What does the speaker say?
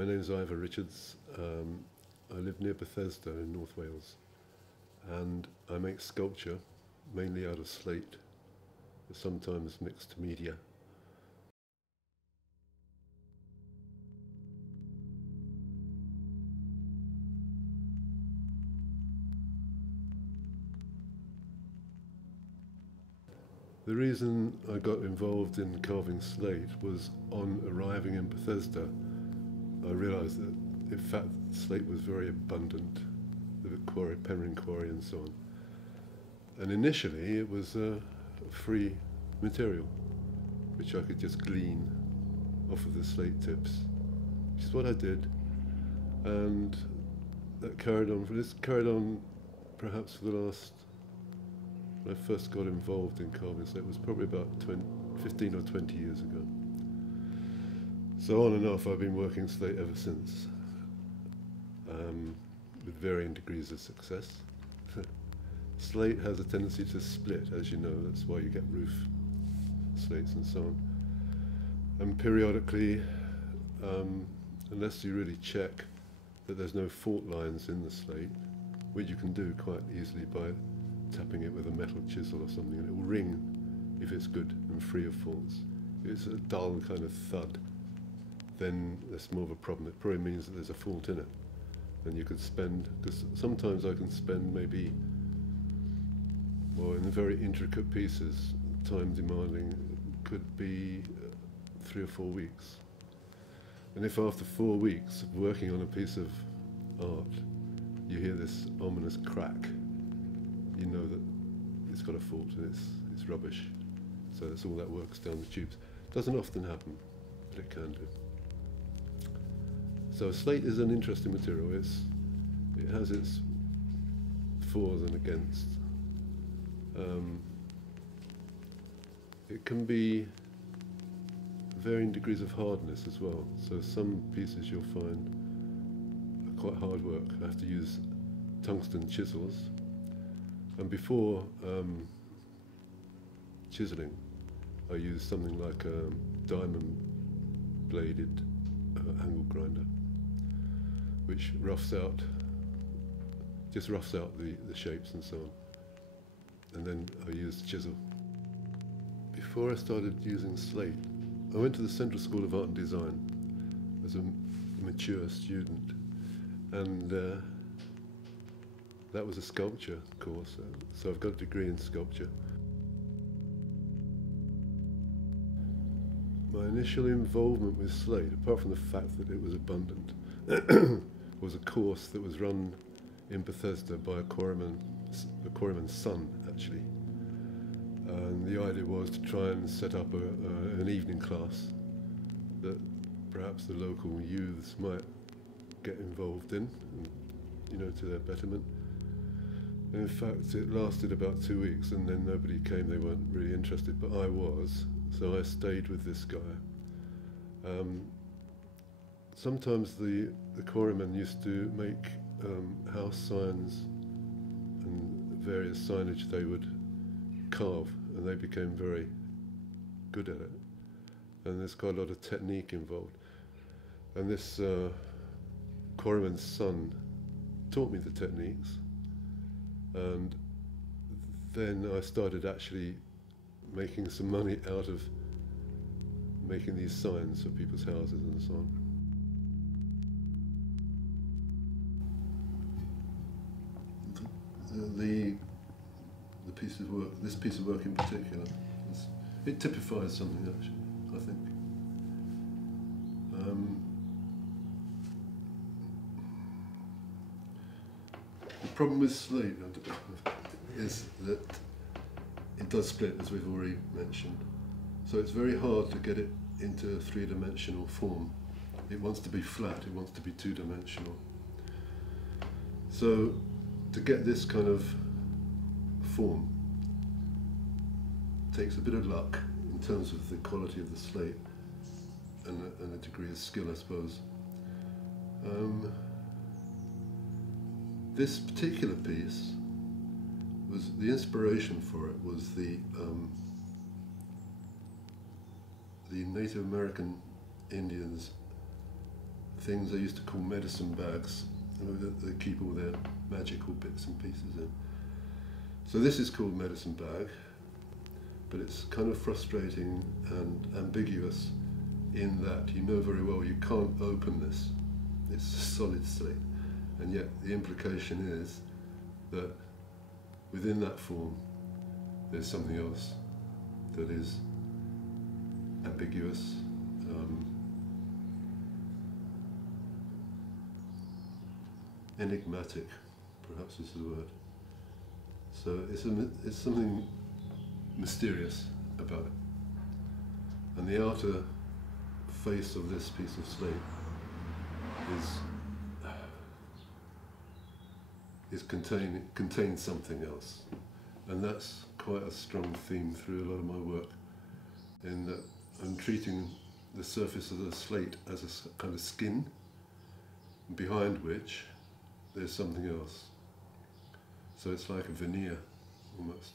My name is Ivor Richards. I live near Bethesda in North Wales, and I make sculpture, mainly out of slate, sometimes mixed media. The reason I got involved in carving slate was on arriving in Bethesda. I realised that, in fact, slate was very abundant, the quarry, Penryn Quarry and so on. And initially it was a free material, which I could just glean off of the slate tips, which is what I did. And that carried on perhaps for the last, when I first got involved in carving slate, it was probably about 15 or 20 years ago. So on and off, I've been working slate ever since, with varying degrees of success. Slate has a tendency to split, as you know, that's why you get roof slates and so on. And periodically, unless you really check that there's no fault lines in the slate, which you can do quite easily by tapping it with a metal chisel or something, and it will ring if it's good and free of faults. If it's a dull kind of thud, then that's more of a problem. It probably means that there's a fault in it. And you could spend, because sometimes I can spend maybe, well, in the very intricate pieces, time demanding, could be 3 or 4 weeks. And if after 4 weeks of working on a piece of art, you hear this ominous crack, you know that it's got a fault and it's rubbish. So that's all that works down the tubes. Doesn't often happen, but it can do. So slate is an interesting material. It has its fors and against. It can be varying degrees of hardness as well. So some pieces you'll find are quite hard work. I have to use tungsten chisels. And before chiseling, I use something like a diamond bladed angle grinder, which just roughs out the shapes and so on. And then I use chisel. Before I started using slate, I went to the Central School of Art and Design as a mature student, and that was a sculpture course, so I've got a degree in sculpture. My initial involvement with slate, apart from the fact that it was abundant, was a course that was run in Bethesda by a quarryman's son, actually. And the idea was to try and set up an evening class that perhaps the local youths might get involved in, you know, to their betterment. And in fact, it lasted about 2 weeks, and then nobody came. They weren't really interested, but I was, so I stayed with this guy. Sometimes the quarrymen used to make house signs and various signage they would carve, and they became very good at it. And there's quite a lot of technique involved. And this quarryman's son taught me the techniques, and then I started actually making some money out of making these signs for people's houses and so on. The piece of work, this piece of work in particular, it typifies something actually, I think. The problem with slate is that it does split, as we've already mentioned. So it's very hard to get it into a three-dimensional form. It wants to be flat, it wants to be two-dimensional. So to get this kind of form takes a bit of luck in terms of the quality of the slate and a degree of skill, I suppose. This particular piece was, the inspiration for it was the Native American Indians things they used to call medicine bags, that they keep all their magical bits and pieces in. So this is called medicine bag, but it's kind of frustrating and ambiguous in that you know very well you can't open this. It's a solid slate, and yet the implication is that within that form there's something else that is ambiguous, enigmatic, perhaps is the word. So it's something mysterious about it. And the outer face of this piece of slate contains something else. And that's quite a strong theme through a lot of my work, in that I'm treating the surface of the slate as a kind of skin, behind which there's something else. So it's like a veneer, almost.